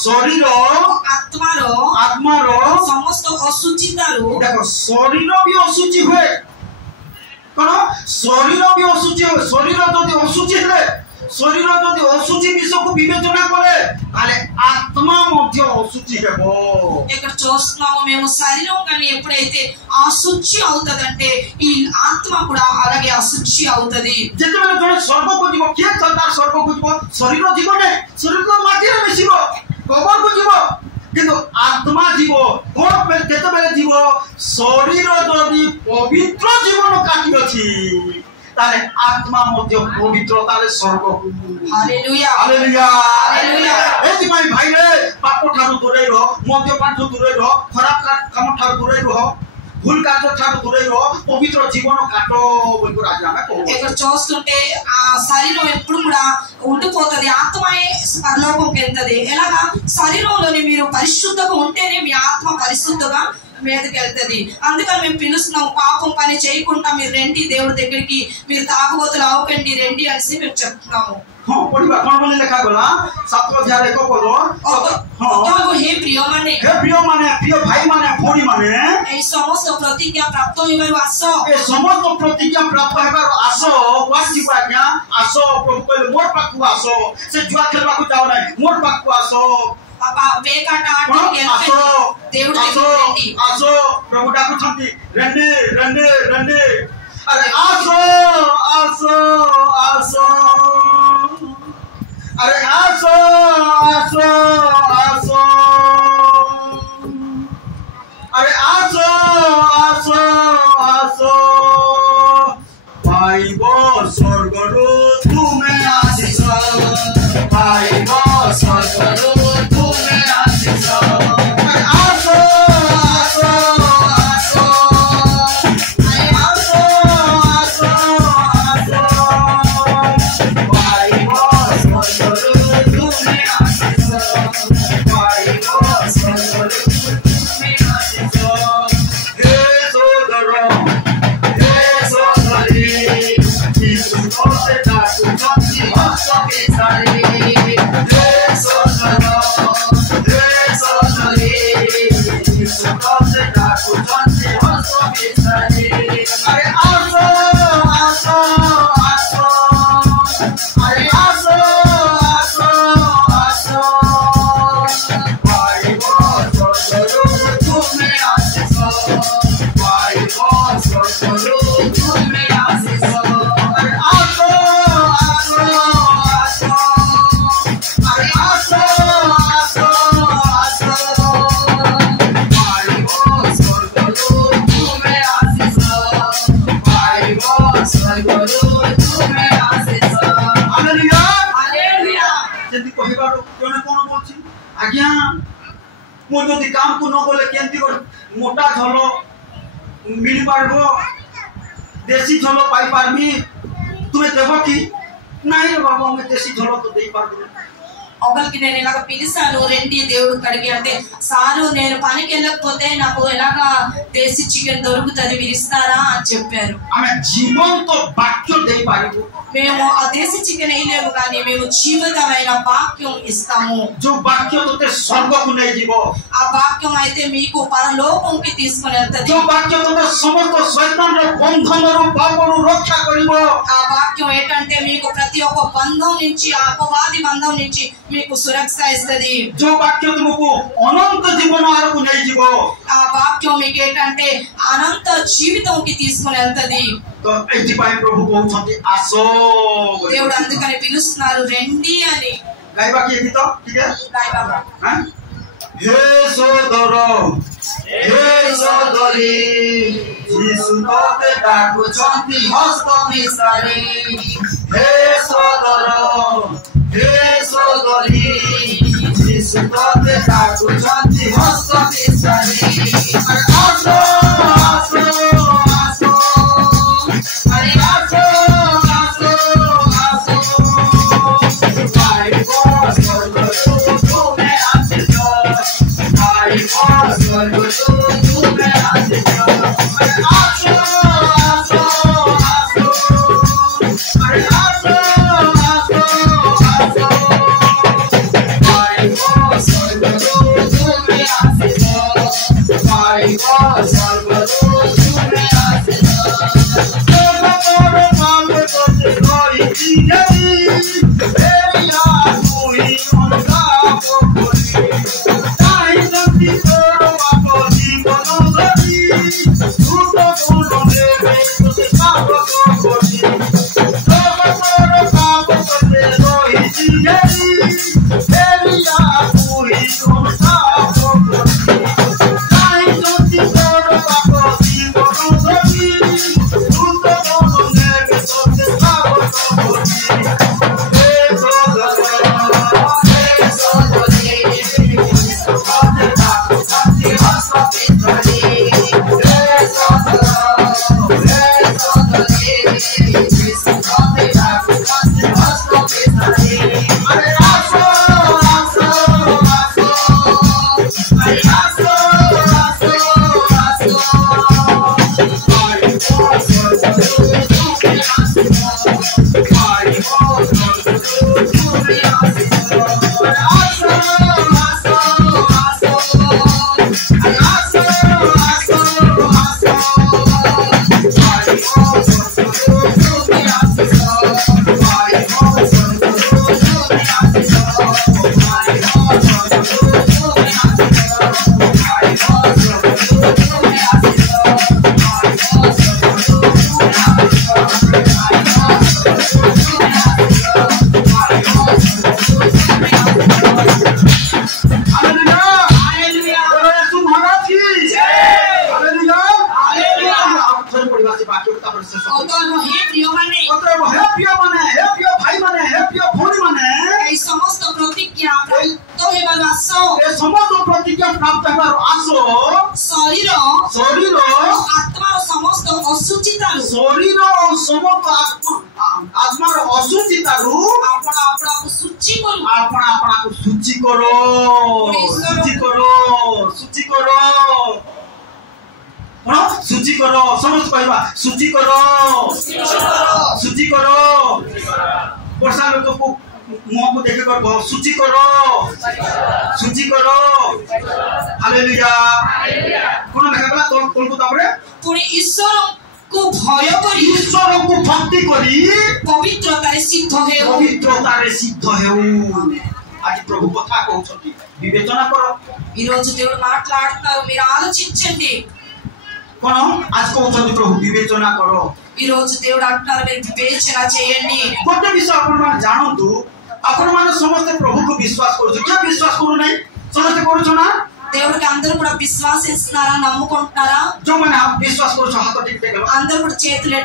শরীর আত্মার সমস্ত অসুচিতারু দেখো শরীর বি অসুচি हुए কোন শরীর বি অসুচি हुए শরীর যদি অসুচি হলে শরীর যদি অসুচি বিষয়କୁ বিবেচনা করে তাহলে ఆత్మ ମଧ୍ୟ অসুচি ହେବ ఇక్కడ చూస్తున్నాము మేము శరీరం కానీ ఎప్పుడైతే అశుచి అవుతదంటే ఈ ఆత్మ కూడా అలాగే అశుచి అవుతది ଯେତେବେଳେ ଜଣେ ସ୍ୱର୍ଗକୁ ଯିବ କିଏ ତାର ସ୍ୱର୍ଗକୁ ଯିବ ଶରୀର ଯିବନି ଶରୀର ତ ମାଟିରେ ମିଶିବ କବରକୁ ଯିବ କିନ୍ତୁ ଆତ୍ମା ଯିବ କଣ କେତେବେଳେ ଯିବ ଶରୀର ଯଦି ପବିତ୍ର ଜୀବନ କାଟି ଅଛି ताले आत्मा मध्य पवित्र ताले स्वर्ग हालेलुया हालेलुया हालेलुया एति भाई भाई रे पाप ठारू दूरे रहो मद्यपान ठारू दूरे रहो खराब काम ठारू दूरे रहो भूल कार्य ठारू दूरे रहो पवित्र जीवन काटो बोलको आज हमें कहू ఇక్కడ చూస్తుంటే ఆ శరీరం ఎప్పుడు కూడా ఉండిపోతది ఆత్మయే పరలోకంకి వెళ్తది ఎలాగా శరీరంలోని మీరు పరిశుద్ధంగా ఉంటేనే మీ ఆత్మ పరిశుద్ధంగా మీదకి వెళ్తది అందుకని మేము పిలుస్తున్నాం పాపం పని చేయకుండా మీరు రండి దేవుడి దగ్గరికి మీరు తాగుబోతులు అవ్వకండి రండి అనేసి మేము చెప్తున్నాము हां पढिबा कोन बोले लेखा गला 7 अध्याय को पढो हां हे प्रिय माने प्रिय भाई माने भौणी माने এই সমস্ত প্রতিজ্ঞা প্রাপ্ত হইবার আস ए समस्त प्रतिज्ञा प्राप्त हेबार आसो वासी आज्ञा आसो प्रभु कहले मोर पाखु आसो से जुआ खेलबा को जाओ नाही मोर पाखु आसो पापा बेकाट आटे आसो దేవుడి దగ్గరికి రండి आसो प्रभु डाकुछंती रंडे रंडे रंडे अरे आसो आसो आसो अरे आसो आसो आसो अरे आसो आसो आसो पाइबो स्वर्गरु तुमे आशिष पाइबो स्वर्गरु तुमे आशिष अरे आसो आसो आसो अरे आसो आसो आसो पाइबो स्वर्गरु तुमे आशिष पाइबो स्वर्गरु तुमे आशिष हे सोदरो हे सोदरी यीशु कोसे डाकु चंती हंस के सारी हे सोदरो हे सोदरी यीशु कोसे डाकु चंती हंस के सारी अरे आसो आसो आसो अरे आसो आसो आसो पाइबो स्वर्गरु तुमे आशिष पाइबो स्वर्गरु तुमे आशिष अरे आसो आसो आसो अरे आसो आसो आसो पाइबो स्वर्गरु तुमे आशिष पाइबो स्वर्गरु तुमे आशिष हालेलुया हालेलुया जदी कहिबारो कोन कोन बोलछि आज्ञा मो जदी काम को न बोले केंती मोटा झलो मिल पारबो देसी झलो पाई पारमी तुमे देबो की नाही रे बाबा मैं देसी झलो तो देई पारबो ఒకరికి నేను ఇలాగ పిలిచాను రెండి దేవుడు కడిగి అంటే సారు నేను పనికి వెళ్ళకపోతే నాకు ఎలాగా దేశీ చికెన్ దొరుకుతుంది మీరు ఇస్తారా అని చెప్పారు ఆమె జీవంతో వాక్యం దేయి పారిబు మేము ఆ దేశీ చికెన్ వేయలేము కానీ మేము జీవితమైన వాక్యం ఇస్తాము जो वाक्य तोते स्वर्ग को नहीं जीवो ఆ వాక్యం అయితే మీకు పరలోకంకి తీసుకొని వెళ్తది जो वाक्य तोते समस्त शैतान रो बंधन रो पाप रो रक्षा करिवो ఆ వాక్యం ఏంటంటే మీకు ప్రతి ఒక్క బంధం నుంచి ఆ అపవాది బంధం నుంచి మీకు సురక్ష ఇస్తది जो वाक्य तुमको अनंत जीवन आरकु नहीं जीवो ఆ వాక్యం మీకు ఏంటంటే అనంత జీవితంకి తీసుకొని వెళ్తది तो एथि पाई प्रभु कहउछंती आसो దేవుడు అందుకని పిలుస్తున్నారు రండి అని गाइबा के गीत ठीक है రాయ్ బాబా हां हे सोदर हे सोदरी यीशु तोते डाकुछंती हस्त मिसारी हे सोदर हे सोदरी यीशु तोते डाकुछंती हस्त मिसारी अरे आसो आसो आसो अरे आसो आसो आसो भाई बॉस तू मैं आते जो भाई बॉस तू मैं आते जो अरे आसो आसो आसो अरे आसो आसो आसो भाई बॉस तू मैं आते जो भाई बॉस तू मैं आते जो तोरो मांग तो कोई नहीं तेरा कोई उनका कोई ताई संति तोरो बाको जीवन गति तू तो बोलो रे तो पाप को कोई तोरो पाप करते कोई नहीं तेरा कोई उनका कोई ताई संति तोरो बाको जीवन गति तू तो बोलो रे तो पाप को कोई सूची करो समझ पाइबा सूची करो वर्षा लोग को मुंह को देखे कर सूची करो हालेलुया कोन देखला तो को तापरे पुणी ईश्वर को भय करी ईश्वर को भक्ति करी पवित्रता रे सिद्ध हेउ आज प्रभु कथा कहउछथि विवेचना करो ఈ రోజు దేవుడు మాట్లాడుతారు మీరు ఆలోచించండి कोन आज कहउछथि प्रभु विवेचना करो ఈ రోజు దేవుడు అంటారు మీరు వివేచన చేయండి गोटे विषय आपण मान जानंतु आपण मान समस्त प्रभु को विश्वास करू क्या विश्वास करू नहीं समस्त करू ना దేవుడికి అందరూ కూడా విశ్వాసిస్తున్నారా నమ్ముకుంటున్నారా जो माने आप विश्वास करू हाथ टिक टिक అందరూ కూడా చేతులు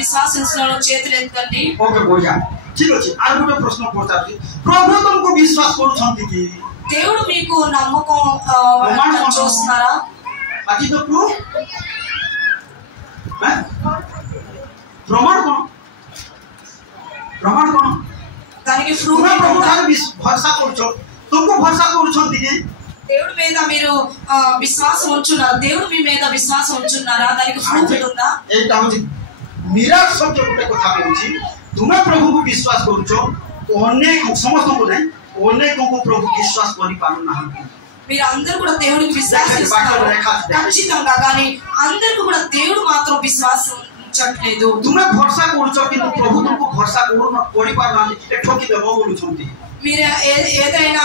విశ్వాసిస్తున్నారు చేతులు ఎత్తండి ओके बोलिया ठीक अछि आर गोटे प्रश्न पचाछि प्रभु तुमको विश्वास करू छथि कि దేవుడు మీకు నమ్మకం చూస్తున్నారా आज तो प्रूफ हैं प्रमाण कोन దానికి ప్రూఫ్ प्रभु थारे भरोसा करछो तुमको भरोसा करू छथि कि దేవుడి మీద మీరు విశ్వాసం ఉంచున్నారు దేవుడు మీ మీద విశ్వాసం ఉంచున్నారా దానికి ప్రూఫ్ ఉందా एटा होछि मिराज शब्द गोटे कथा कहूछि तुमे प्रभु को विश्वास करूछो अनेक समस्त को नहीं अनेक को प्रभु विश्वास करि पारु ना మీరు అందరూ కూడా దేవుడికి విశ్వాసిస్తున్నారు ఖచ్చితంగా కానీ అందరికీ కూడా దేవుడు మాత్రం విశ్వాసం ఉంచట్లేదు तुमे भरोसा करूछो कि प्रभु तुमको भरोसा करू न करि पारु ना ठोकी देबो बोलुछंती మీరు ఏదైనా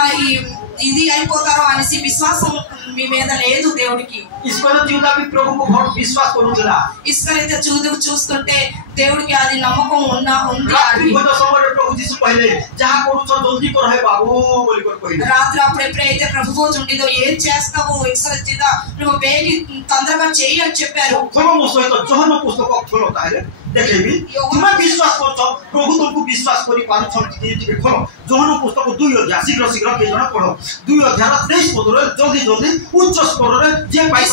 ఇది అయిపోతారో అనేసి విశ్వాసం మీ మీద లేదు దేవుడికి. ఇస్కరియోతు యూదా చూస్తుంటే దేవుడికి అది నమ్మకం ఉంది. రాత్రి అప్పుడు ఎప్పుడైతే ప్రభువు ఉండిదో ఏం చేస్తావు ఇస్కరియోతు నువ్వు బేగి తొందరగా చెయ్యి అని చెప్పారు. देखेबी तुम्हें विश्वास कर प्रभु तुमको विश्वास करी खोलो जोहन पुस्तक 2 अध्याय शीघ्र शीघ्र के जण पढ़ो 2 अध्याय 23 पद रे जल्दी जल्दी उच्च स्वर रे जे पाई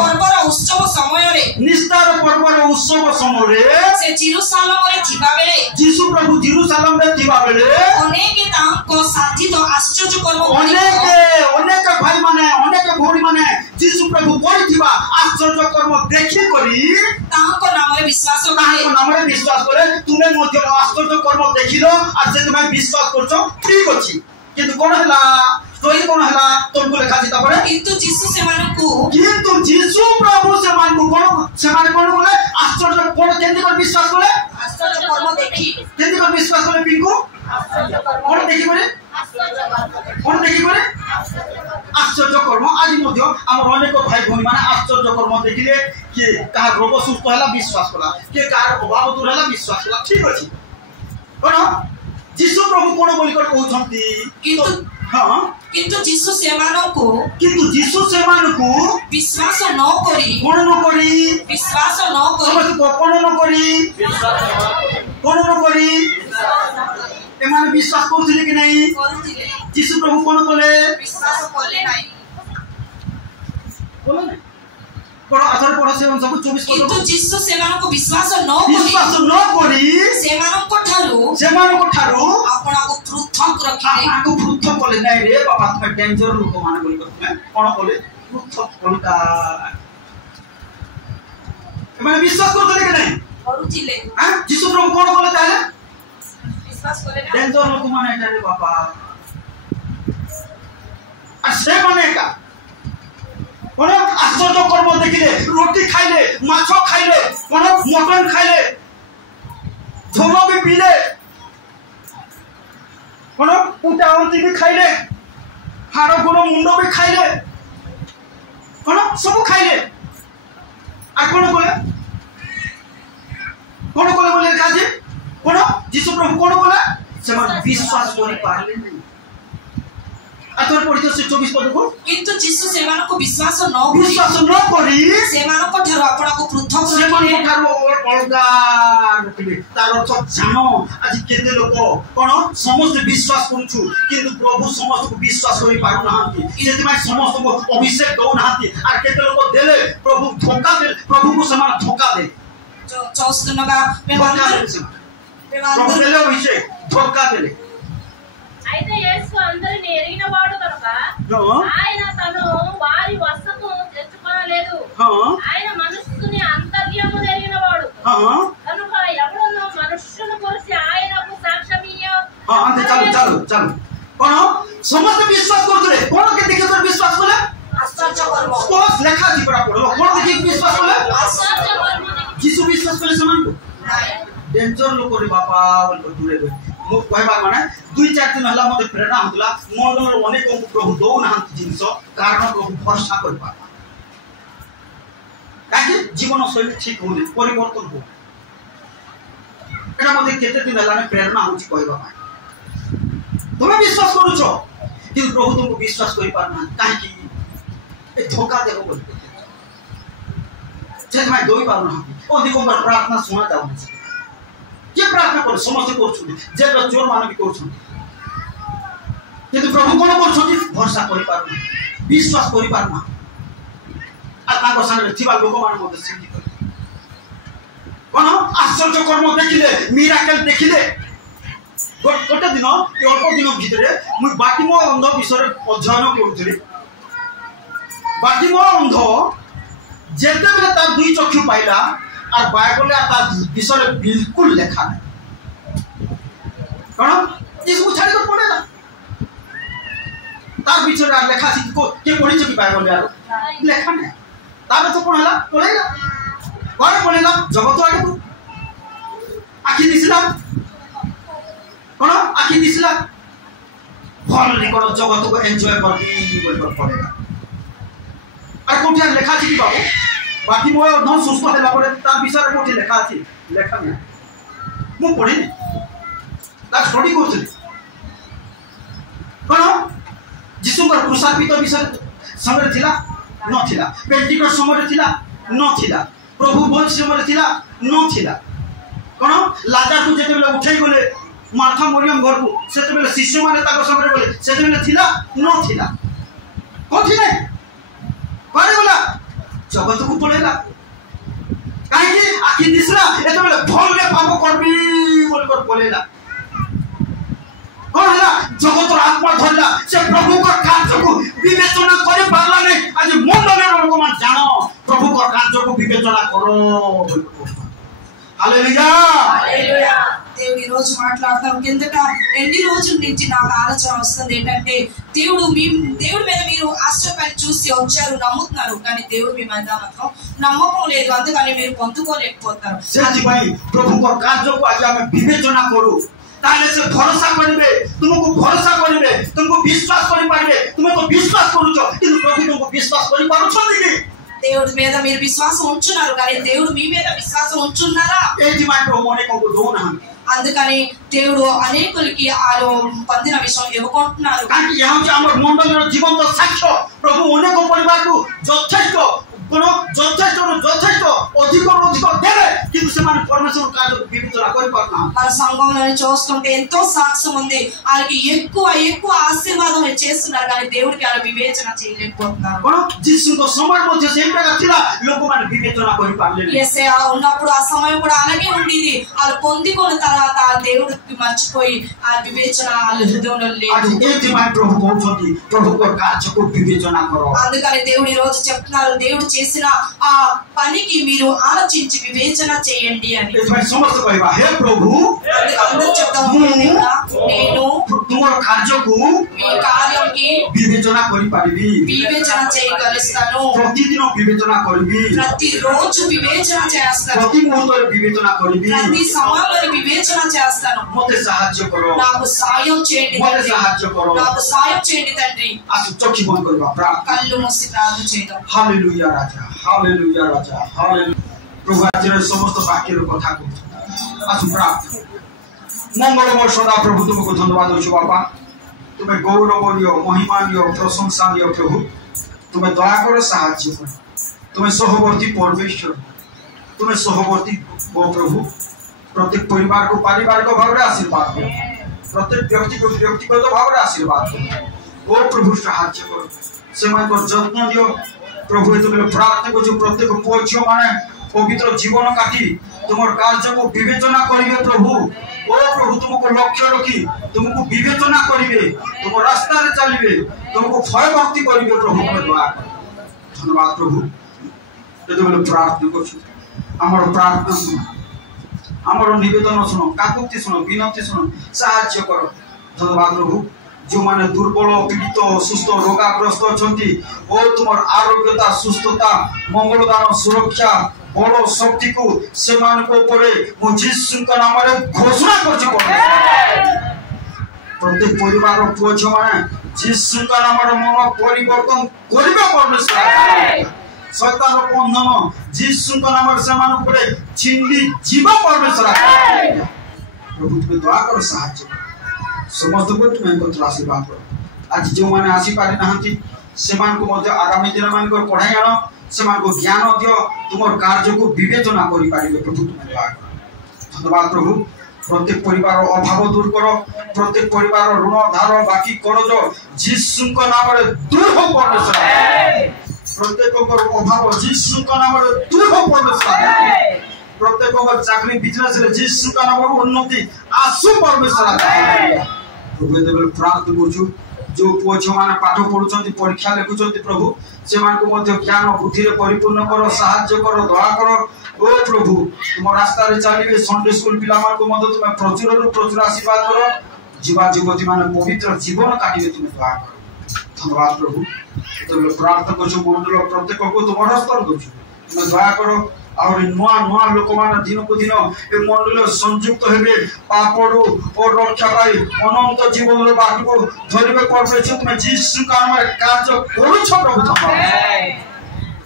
पर्वर उत्सव समय रे निस्तार पर्वर उत्सव समय रे से जेरूसालेम रे थिबा बेले यीशु प्रभु जेरूसालेम रे थिबा बेले अनेक तांको साथी तो आश्चर्य कर्म अनेक भाई माने अनेक भौरी माने यीशु प्रभु करिथिबा आश्चर्य कर्म देखि करी तांको नाम रे विश्वास नामरे विश्वास करे तुम्हें मध्य आश्चर्य कर्म देखिलो आज से तुम्हें विश्वास करछो ठीक अछि किंतु कोन हला स्टोरी कोन हला तुमको लिखा छी तापरे किंतु जीसु प्रभु से मानकु कोन से माने कोन बोले आश्चर्य कोन केंदी कर विश्वास करे आश्चर्य कर्म देखि केंदी कर विश्वास करे पिंकु आश्चर्य कर्म कोन देखि करे कोन देखि करे आश्चर्य कर्म आज मध्य हमर अनेक भाई भौणी माने आश्चर्य कर्म देखिले के कहा रोग सुस्त होला विश्वास कला के कार अभाव दूर होला विश्वास कला ठीक अछि कोन जीसु प्रभु कोन बोली कर कहउछंती किंतु हां किंतु जीसु सेमानकु विश्वास न करी कोन न करी विश्वास न करी समझ कोन न करी कोन न करी एमान विश्वास करथिले कि नहीं करथिले जीसु प्रभु कोन बोले विश्वास करले नहीं बोले नहीं कोन आधार पढ़ो से सब 24 किंतु जीसु सेमानकु विश्वास न करी सेमानकु ठारू आपनको पृथक रखिले आपको पृथक बोले नहीं रे बाबा तुम्हें डेंजर लोक माने बोली तुम्हें कोन बोले पृथक कोनका एमान विश्वास करथिले कि नहीं करूथिले हां जीसु प्रभु कोन बोले ताले विश्वास करे ना डेंजर लोक माने रे बाबा से माने का कोन आश्चर्य कर्म देखिले रोटी खाइले माछो खाइले कोन मटन खाइले झोल भी पीले कोन पुटा अंती भी खाइले हाड़ गोड़ मुंड भी खाइले कोन सब खाइले आ कोन कोले बोले काजे कोन जीसु प्रभु कोन बोला से विश्वास करि पारले नहीं आतोर पढ़ितो से 24 पद को किंतु जीसु सेमानको विश्वास न करी सेमानको ठारो आपनको पृथक सेमानको ठारो अलगा रखिबे तार अर्थ जानो आज केते लोक कोन समस्त विश्वास करूछु किंतु प्रभु समस्त को विश्वास करि पारु नाहंती सेति माय समस्त को अभिषेक दो नाहंती आ केते लोक देले प्रभु धोखा दे प्रभु को समान धोखा दे जो चौस्तनगा प्रभु देले अभिषेक धोखा देले అయితే యేసు అందరిని ఎరిగినవాడు కనుక ఆయన తను వారి వశకు తెచ్చుకోలేదు ఆయన మనస్సుని అంతర్యము ఎరిగినవాడు కనుక ఎవడును మనుష్యుని గురించి ఆయనకు సాక్ష్యం ఇయ్య అంతే చాలు कोन समस्त विश्वास करथले कोन के देखि तर विश्वास कले आश्चर्य कर्म कोस लेखा जी पड़ा पड़ो कोन देखि विश्वास कले आश्चर्य कर्म जीसु विश्वास कले समान को डेंजर लोक रे बापा बोल दूरे गए मो कहबा माने 2-4 दिन हला मते प्रेरणा होतला मोर अनेक प्रभु दो ना जिंस कारण प्रभु भरोसा कर पाता काहे जीवन शैली ठीक होने परिवर्तन हो एटा मते केते दिन हला प्रेरणा होची कहबा तुम विश्वास करूछो कि प्रभु तुमको विश्वास करि पारना काहे कि ए धोखा देबो बोल जे मैं दोई पारना ओ देखो प्रार्थना सुना जाऊ के प्रार्थना कर समस्त करछु जे चोर मान भी करछु किंतु प्रभु कोन करछु भरोसा करि पारना विश्वास करि पारना आत्मा को संग थिबा लोक मान मते सिद्धि कर कोन आश्चर्य कर्म देखिले मिराकल देखिले गोटे दिन ये अल्प दिन भितर मुझे बाटिमो अंध विषय अध्ययन करुली बाटिमो अंध जेते बेले तार दुई चक्षु पाइला और बाइबल तार विषय बिल्कुल लेखा नहीं कौन इसको छाड़ी कर पड़ेगा तार विषय लेखा सी को के पढ़ी कि बाइबल यार लेखा नहीं तार तो कौन हला पढ़ेगा कौन पढ़ेगा जगत आगे को आखि दिसला कोन आखि दिसला भल निकट जगत को एंजॉय करबी पड़ेगा। अरे कोठे लेखा छी बाबू बाकी मो न सुस्त होला परे ता विषय कोठे लेखा छी लेखा में मु पढी ता स्टडी करथि कोन जिसु पर क्रूसापित विषय समय थिला न थिला पेंटिकस्ट समय थिला न थिला प्रभु भोज समय थिला न थिला कोन लाजर को जेते बेले उठै गले मार्था मरियम घर को सेते बेले शिष्य माने ताको समय बोले सेते बेले थिला न थिला कोठी नै पारे बोला जगत को पड़ेगा कहीं आखि दिसला एते बेले भल में पाप करबी बोल कर बोलेला कौन है जगत आत्मा धरला से प्रभु को कार्य को विवेचना करे पारला नहीं आज मन में लोग मान जानो प्रभु को कार्य को विवेचना करो हालेलुया हालेलुया దేవుడు ఈ రోజు మాట్లాడతాం కిందట ఎన్ని రోజుల నుంచి నాకు ఆలోచన వస్తుంది ఏంటంటే దేవుడు మీద మీరు ఆశ్చర్యపడి చూసి వచ్చారు నమ్ముతున్నారు కానీ దేవుడు మీ మీద మాత్రం నమ్మకం లేదు అందుకని మీరు పొందుకోలేకపోతారు ସେଥିପାଇଁ ପ୍ରଭୁଙ୍କ କାର୍ଯ୍ୟକୁ ଆଜି ଆମେ ବିବେଚନା କରୁ ताले से भरोसा करिवे तुमको भरोसा करिवे तुमको विश्वास करि पारिवे तुमको विश्वास करूछो किंतु प्रभु तुमको विश्वास करि पारुछो कि దేవుడి మీద మీరు విశ్వాసం ఉంచున్నారు కానీ దేవుడు మీ మీద విశ్వాసం ఉంచున్నారా ఏది మాట ప్రభు అనేకకు దోనా అందుకని దేవుడు అనేకులకి ఆలో పొందిన విషయం ఇవ్వకుంటున్నారు కానీ यहाँ चाहिँ हाम्रो मण्डलीर जीवन्त साक्ष्य प्रभु अनेक परिवारको यथेष्ट गुण यथेष्ट अधिक देवे किंतु ସେମାନେ परमेश्वर कार्य विवेचना करि पारना మన సంఘంలో చూస్తుంటే ఎంతో సాక్ష్యం ఉంది వాళ్ళకి ఎక్కువ ఆశీర్వాదం చేస్తున్నారు కానీ దేవుడికి అలా వివేచన చేయలేకపోతున్నారు कोन जिसुको समय मध्ये सेम प्रकार थिला लोकମାନେ विवेचना करि पारले యేసయ్య ఉన్నప్పుడు ఆ సమయం కూడా అలాగే ఉండేది వాళ్ళు పొందుకున్న తర్వాత దేవుడికి మర్చిపోయి ఆ వివేచన వాళ్ళ హృదయంలో లేదు आज एति मान प्रभु कहउछथि प्रभुको कार्यको विवेचना करो అందుకని దేవుడు ఈ రోజు చెప్తున్నారు దేవుడు చేసిన ఆ పనికి మీరు ఆలోచించి వివేచన చేయండి అని एतमै समस्त कहबा हे प्रभु అందరూ చెప్తాము నేను तुमर कार्यको మీ కార్యానికి विवेचना करि पारिबी వివేచన చేయగలుగుతాను प्रतिदिन विवेचना करिबी ప్రతిరోజు వివేచన చేస్తాను प्रति मुहूर्त विवेचना करिबी ప్రతి సమయంలో వివేచన చేస్తాను मते सहाय्य करो నాకు సాయం చేయండి मते सहाय्य करो నాకు సాయం చేయండి తండ్రి आसु चक्षु बंद करबा प्रार्थना కళ్ళు మూసి ప్రార్థన చేద్దాం हालेलुया राजा हालेलुया प्रभु आज समस्त वाक्यର କଥା को आसु प्रार्थना मंगलमय सदा प्रभु तुमको धन्यवाद होछु बाबा तुम्हें गौरव दियो महिमा दियो प्रशंसा दियो प्रभु तुम्हें दया करो साहाय्य करो तुम्हें सहवर्ती परमेश्वर तुम्हें सहवर्ती हो प्रभु प्रत्येक परिवार को पारिवारिक भाव में आशीर्वाद दो प्रत्येक व्यक्ति को व्यक्तिगत भाव में आशीर्वाद दो ओ प्रभु साहाय्य करो सेमान को जत्न दियो प्रभु ये तो प्रार्थना को जो प्रत्येक पुओ झियो माने पवित्र जीवन काटी तुमर कार्य को विवेचना करिवे प्रभु ओ प्रभु तुमको लक्ष्य रखी तुमको विवेचना करिवे तुम रास्ता रे चलिवे तुमको भय भक्ति करिवे प्रभु के द्वारा धन्यवाद प्रभु ये तो प्रार्थना करछु हमर प्रार्थना सुनो हमर निवेदन सुनो काकुति सुनो विनती सुनो साहाय्य करो धन्यवाद प्रभु जो माने दुर्बल पीड़ित सुस्थ रोगाग्रस्त अछंती ओ तुमर आरोग्यता सुस्थता मंगलदान सुरक्षा बड़ शक्ति को सेमान को परे मो यीशु का नाम रे घोषणा करछु प्रत्येक परिवार पुओ छ माने यीशु का नाम रे मन परिवर्तन करिबा परमेश्वर शैतान बंधन यीशु का नाम रे सेमान परे छिंदी जीवा परमेश्वर प्रभु तुम्हें दया कर साहाय्य समस्त को तुम्हें को आशीर्वाद करो आज जो माने आसी पारि नाहंती सेमान को मध्य आगामी दिन मान को पढ़ाई आनो सेमान को ज्ञान दियो तुमर कार्य को विवेचना करि पारिबे प्रभु तुम्हें दया करो धन्यवाद प्रभु प्रत्येक परिवार अभाव दूर करो प्रत्येक परिवार ऋण धार बाकी कर्ज यीशु का नाम रे दूर हो परमेश्वर प्रत्येक को अभाव यीशु का नाम रे दूर हो परमेश्वर प्रत्येक को चाकरी बिजनेस रे यीशु का नाम रे उन्नति आसु परमेश्वर प्रभु देव प्रार्थना करछु जो पुओ छ माने पाठ पढुचंती परीक्षा लेखुचंती प्रभु से मान को मध्य ज्ञान बुद्धि रे परिपूर्ण करो साहाय्य करो दया करो ओ प्रभु तुम रास्ता रे चलिबे संडे स्कूल पिला मान को मध्य तुम प्रचुर आशीर्वाद करो जीवा जीवती माने पवित्र जीवन काटिबे तुम दया करो धन्यवाद प्रभु तो प्रार्थना करछु मंडल प्रत्येक को तुम हस्तर करछु तुम दया करो और नुआ नुआ लोक मान दिन को दिन ए मंडल संयुक्त हेबे पापड़ू और रक्षा पाई अनंत जीवन रो बाट को धरबे करबे छ तुम यीशु नाम रे कार्य करू छ प्रभु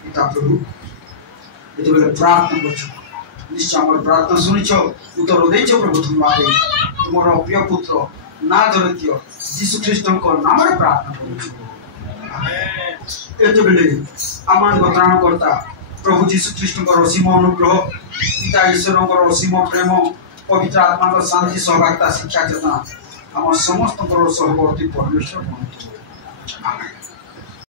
पिता प्रभु एते बेले प्रार्थना करछु निश्चय हमर प्रार्थना सुनि छ उत्तर देइ छ प्रभु तुम आके तुमर प्रिय पुत्र ना धरतियो यीशु ख्रीष्ट को नाम रे प्रार्थना करू छ आमेन एते बेले आमान त्राण करता प्रभु जीशु ख्रीष्ट असीम अनुग्रह पिता ईश्वर असीम प्रेम पवित्र आत्मा शांति सहभागिता शिक्षा चेतना आम समस्त सहवर्ती परमेश्वर आमेन।